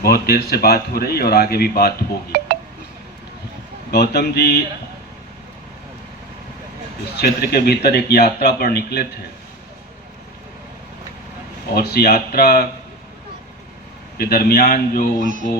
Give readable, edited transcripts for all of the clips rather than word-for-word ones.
बहुत देर से बात हो रही और आगे भी बात होगी। गौतम जी इस क्षेत्र के भीतर एक यात्रा पर निकले थे और इस यात्रा के दरमियान जो उनको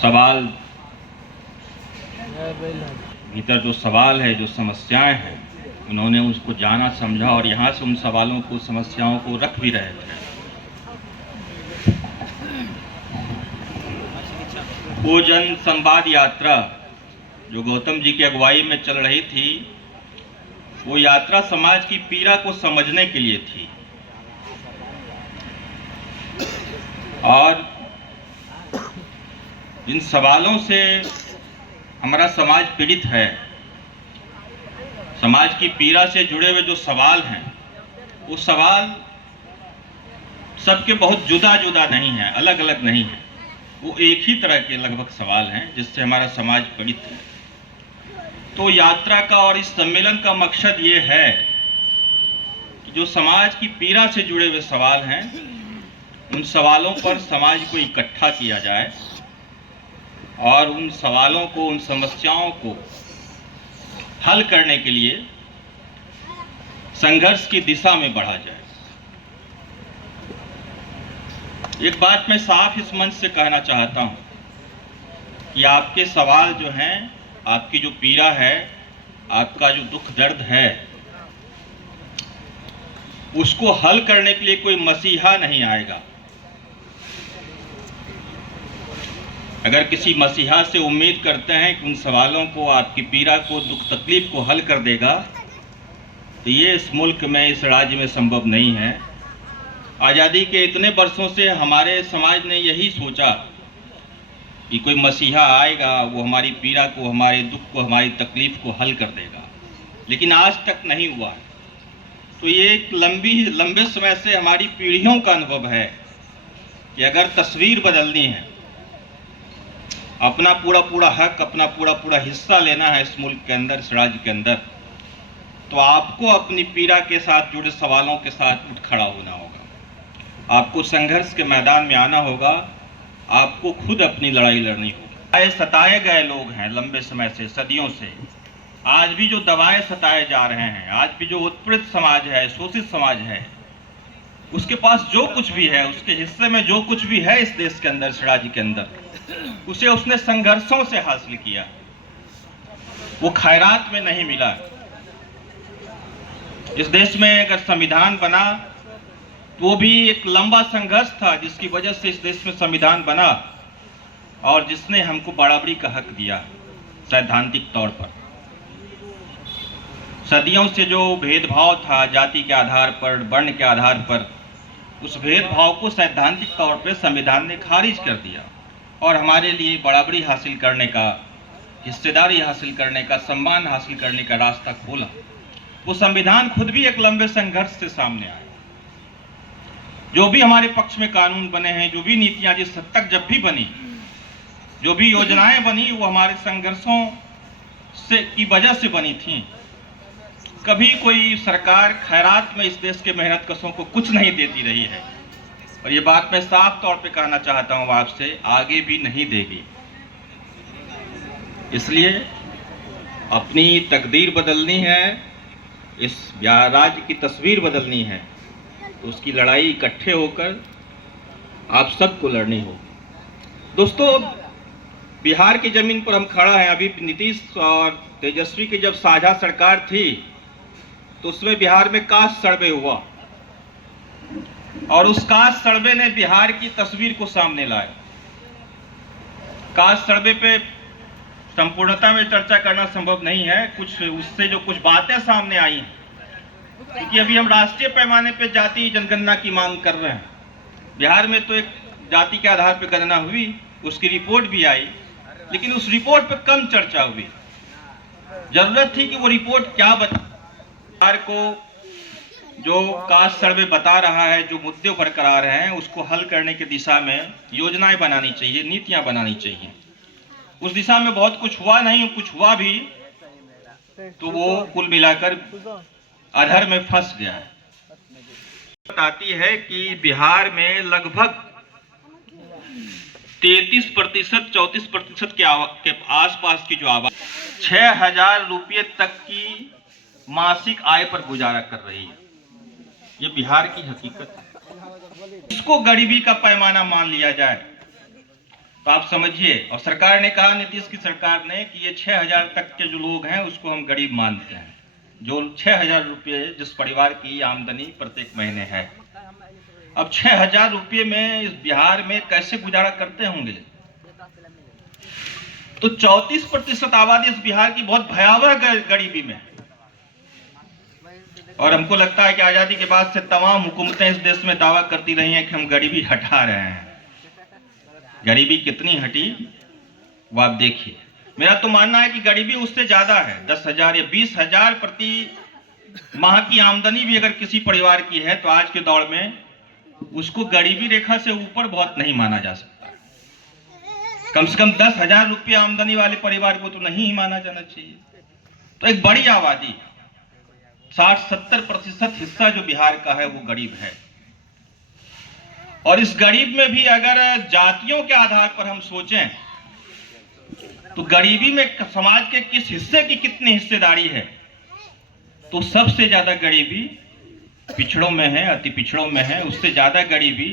सवाल भीतर जो सवाल है, जो समस्याएं हैं, उन्होंने उसको जाना, समझा और यहाँ से उन सवालों को, समस्याओं को रख भी रहे थे। वो जन संवाद यात्रा जो गौतम जी की अगुवाई में चल रही थी, वो यात्रा समाज की पीड़ा को समझने के लिए थी और इन सवालों से हमारा समाज पीड़ित है। समाज की पीड़ा से जुड़े हुए जो सवाल हैं, वो सवाल सबके बहुत जुदा जुदा नहीं है, अलग अलग नहीं है, वो एक ही तरह के लगभग सवाल हैं जिससे हमारा समाज पीड़ित है। तो यात्रा का और इस सम्मेलन का मकसद ये है कि जो समाज की पीड़ा से जुड़े हुए सवाल हैं, उन सवालों पर समाज को इकट्ठा किया जाए और उन सवालों को, उन समस्याओं को हल करने के लिए संघर्ष की दिशा में बढ़ा जाए। एक बात मैं साफ इस मंच से कहना चाहता हूं कि आपके सवाल जो हैं, आपकी जो पीड़ा है, आपका जो दुख दर्द है, उसको हल करने के लिए कोई मसीहा नहीं आएगा। अगर किसी मसीहा से उम्मीद करते हैं कि उन सवालों को, आपकी पीड़ा को, दुख तकलीफ को हल कर देगा, तो ये इस मुल्क में, इस राज्य में संभव नहीं है। आज़ादी के इतने वर्षों से हमारे समाज ने यही सोचा कि कोई मसीहा आएगा, वो हमारी पीड़ा को, हमारे दुख को, हमारी तकलीफ को हल कर देगा, लेकिन आज तक नहीं हुआ। तो ये एक लंबे समय से हमारी पीढ़ियों का अनुभव है कि अगर तस्वीर बदलनी है, अपना पूरा हक, अपना पूरा हिस्सा लेना है इस मुल्क के अंदर, इस राज्य के अंदर, तो आपको अपनी पीड़ा के साथ जुड़े सवालों के साथ उठ खड़ा होना होगा। आपको संघर्ष के मैदान में आना होगा, आपको खुद अपनी लड़ाई लड़नी होगी। सताए गए लोग हैं लंबे समय से, सदियों से। आज भी जो दबाए सताए जा रहे हैं, आज भी जो उत्पीड़ित समाज है, शोषित समाज है, उसके पास जो कुछ भी है, उसके हिस्से में जो कुछ भी है इस देश के अंदर, इस राज्य के अंदर, उसे उसने संघर्षों से हासिल किया। वो खैरात में नहीं मिला। इस देश में अगर संविधान बना तो वो भी एक लंबा संघर्ष था, जिसकी वजह से इस देश में संविधान बना और जिसने हमको बराबरी का हक दिया सैद्धांतिक तौर पर। सदियों से जो भेदभाव था जाति के आधार पर, वर्ण के आधार पर, उस भेदभाव को सैद्धांतिक तौर पर संविधान ने खारिज कर दिया और हमारे लिए बराबरी हासिल करने का, हिस्सेदारी हासिल करने का, सम्मान हासिल करने का रास्ता खोला। वो संविधान खुद भी एक लंबे संघर्ष से सामने आया। जो भी हमारे पक्ष में कानून बने हैं, जो भी नीतियां जिस हद तक जब भी बनी, जो भी योजनाएं बनी, वो हमारे संघर्षों से की वजह से बनी थी। कभी कोई सरकार खैरात में इस देश के मेहनतकशों को कुछ नहीं देती रही है और ये बात मैं साफ तौर पे कहना चाहता हूं आपसे, आगे भी नहीं देगी। इसलिए अपनी तकदीर बदलनी है, इस राज्य की तस्वीर बदलनी है, तो उसकी लड़ाई इकट्ठे होकर आप सबको लड़नी होगी। दोस्तों, बिहार की जमीन पर हम खड़ा हैं। अभी नीतीश और तेजस्वी की जब साझा सरकार थी तो उसमें बिहार में कास्ट सर्वे हुआ और उस कास्ट सर्वे ने बिहार की तस्वीर को सामने लाया। कास्ट सर्वे पे संपूर्णता में चर्चा करना संभव नहीं है, कुछ उससे जो कुछ बातें सामने आई हैं, क्योंकि अभी हम राष्ट्रीय पैमाने पे जाति जनगणना की मांग कर रहे हैं। बिहार में तो एक जाति के आधार पर गणना हुई, उसकी रिपोर्ट भी आई, लेकिन उस रिपोर्ट पर कम चर्चा हुई। जरूरत थी कि वो रिपोर्ट क्या बता, बिहार को जो कास्ट सर्वे बता रहा है, जो मुद्दे बरकरार हैं, उसको हल करने की दिशा में योजनाएं बनानी चाहिए, नीतियां बनानी चाहिए। उस दिशा में बहुत कुछ हुआ नहीं, कुछ हुआ भी तो वो कुल मिलाकर अधर में फंस गया है। बताती है कि बिहार में लगभग 33%, 34% के आसपास की जो आबादी 6,000 रुपये तक की मासिक आय पर गुजारा कर रही है। ये बिहार की हकीकत है। इसको गरीबी का पैमाना मान लिया जाए तो आप समझिए। और सरकार ने कहा, नीतीश की सरकार ने, कि ये 6,000 तक के जो लोग हैं उसको हम गरीब मानते हैं, जो 6,000 रुपये जिस परिवार की आमदनी प्रत्येक महीने है। अब 6,000 रुपये में इस बिहार में कैसे गुजारा करते होंगे? तो 34% आबादी इस बिहार की बहुत भयावह गरीबी में। और हमको लगता है कि आजादी के बाद से तमाम हुकूमतें इस देश में दावा करती रही हैं कि हम गरीबी हटा रहे हैं। गरीबी कितनी हटी वो आप देखिए। मेरा तो मानना है कि गरीबी उससे ज्यादा है। 10,000 या 20,000 प्रति माह की आमदनी भी अगर किसी परिवार की है तो आज के दौर में उसको गरीबी रेखा से ऊपर बहुत नहीं माना जा सकता। कम से कम 10,000 रुपये आमदनी वाले परिवार को तो नहीं ही माना जाना चाहिए। तो एक बड़ी आबादी, 60-70% हिस्सा जो बिहार का है वो गरीब है। और इस गरीब में भी अगर जातियों के आधार पर हम सोचें तो गरीबी में समाज के किस हिस्से की कितनी हिस्सेदारी है, तो सबसे ज्यादा गरीबी पिछड़ों में है, अति पिछड़ों में है। उससे ज्यादा गरीबी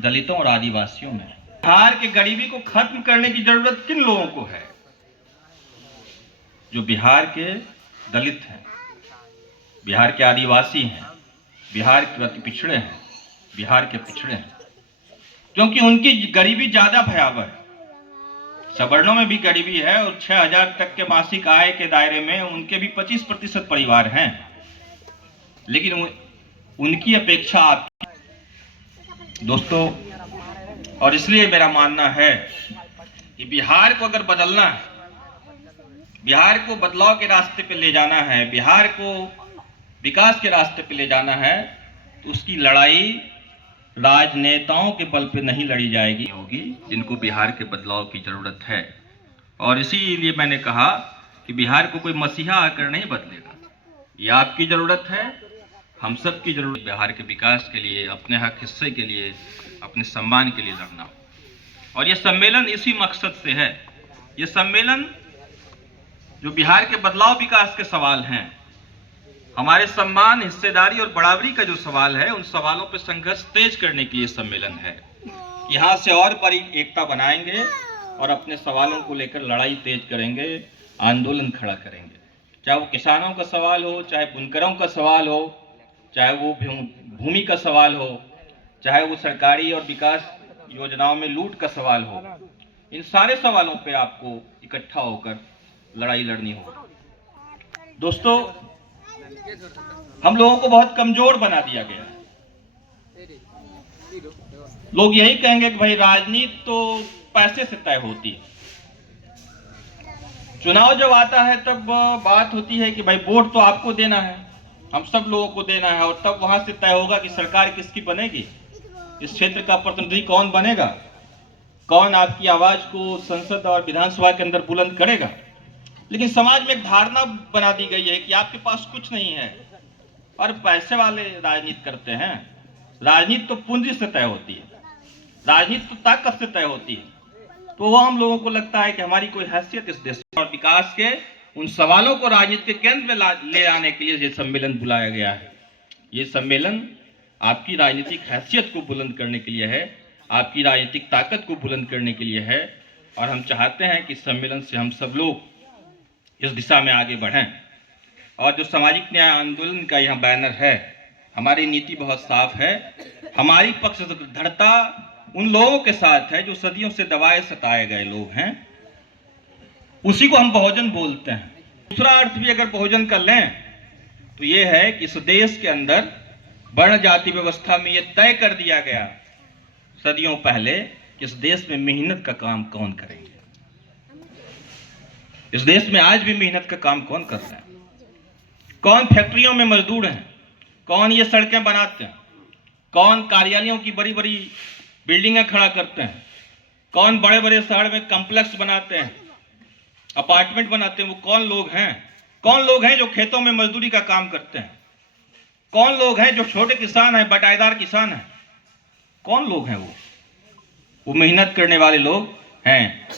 दलितों और आदिवासियों में है। बिहार के गरीबी को खत्म करने की जरूरत किन लोगों को है? जो बिहार के दलित हैं, बिहार के आदिवासी हैं, बिहार के अति पिछड़े हैं, बिहार के पिछड़े हैं, क्योंकि उनकी गरीबी ज्यादा भयावह है। सवर्णों में भी गरीबी है और 6,000 तक के मासिक आय के दायरे में उनके भी 25% परिवार हैं, लेकिन उनकी अपेक्षा आप दोस्तों। और इसलिए मेरा मानना है कि बिहार को अगर बदलना है, बिहार को बदलाव के रास्ते पे ले जाना है, बिहार को विकास के रास्ते पे ले जाना है, तो उसकी लड़ाई राजनेताओं के बल पे नहीं लड़ी जाएगी, होगी जिनको बिहार के बदलाव की जरूरत है। और इसीलिए मैंने कहा कि बिहार को कोई मसीहा आकर नहीं बदलेगा। ये आपकी जरूरत है, हम सब की जरूरत। बिहार के विकास के लिए, अपने हक हिस्से के लिए, अपने सम्मान के लिए लड़ना। और ये सम्मेलन इसी मकसद से है। ये सम्मेलन जो बिहार के बदलाव विकास के सवाल हैं, हमारे सम्मान, हिस्सेदारी और बराबरी का जो सवाल है, उन सवालों पर संघर्ष तेज करने के लिए सम्मेलन है। यहाँ से और बड़ी एकता बनाएंगे और अपने सवालों को लेकर लड़ाई तेज करेंगे, आंदोलन खड़ा करेंगे। चाहे वो किसानों का सवाल हो, चाहे बुनकरों का सवाल हो, चाहे वो भूमि का सवाल हो, चाहे वो सरकारी और विकास योजनाओं में लूट का सवाल हो। इन सारे सवालों पे आपको इकट्ठा होकर लड़ाई लड़नी होगी। दोस्तों, हम लोगों को बहुत कमजोर बना दिया गया है। लोग यही कहेंगे कि भाई राजनीति तो पैसे से तय होती है। चुनाव जब आता है तब बात होती है कि भाई वोट तो आपको देना है, हम सब लोगों को देना है, और तब वहां से तय होगा कि सरकार किसकी बनेगी, इस क्षेत्र का प्रतिनिधि कौन बनेगा, कौन आपकी आवाज को संसद और विधानसभा के अंदर बुलंद करेगा। लेकिन समाज में एक धारणा बना दी गई है कि आपके पास कुछ नहीं है और पैसे वाले राजनीति करते हैं। राजनीति तो पूंजी से तय होती है, राजनीति तो ताकत से तय होती है। तो वो हम लोगों को लगता है कि हमारी कोई हैसियत इस देश और विकास के उन सवालों को राजनीति के केंद्र में ले आने के लिए ये सम्मेलन बुलाया गया है। ये सम्मेलन आपकी राजनीतिक हैसियत को बुलंद करने के लिए है, आपकी राजनीतिक ताकत को बुलंद करने के लिए है। और हम चाहते हैं कि सम्मेलन से हम सब लोग इस दिशा में आगे बढ़ें। और जो सामाजिक न्याय आंदोलन का यहाँ बैनर है, हमारी नीति बहुत साफ है। हमारी पक्षधरता उन लोगों के साथ है जो सदियों से दबाए सताए गए लोग हैं, उसी को हम बहुजन बोलते हैं। दूसरा अर्थ भी अगर बहुजन कर लें तो ये है कि इस देश के अंदर वर्ण जाति व्यवस्था में ये तय कर दिया गया सदियों पहले कि इस देश में मेहनत का काम कौन करेंगे। इस देश में आज भी मेहनत का काम कौन कर रहा है? कौन फैक्ट्रियों में मजदूर हैं? कौन ये सड़कें बनाते हैं? कौन कार्यालयों की बड़ी बड़ी बिल्डिंगें खड़ा करते हैं? कौन बड़े बड़े शहर में कॉम्प्लेक्स बनाते हैं, अपार्टमेंट बनाते हैं? वो कौन लोग हैं? कौन लोग हैं जो खेतों में मजदूरी का काम करते हैं? कौन लोग हैं जो छोटे किसान हैं, बटाईदार किसान हैं? कौन लोग हैं वो? वो मेहनत करने वाले लोग हैं।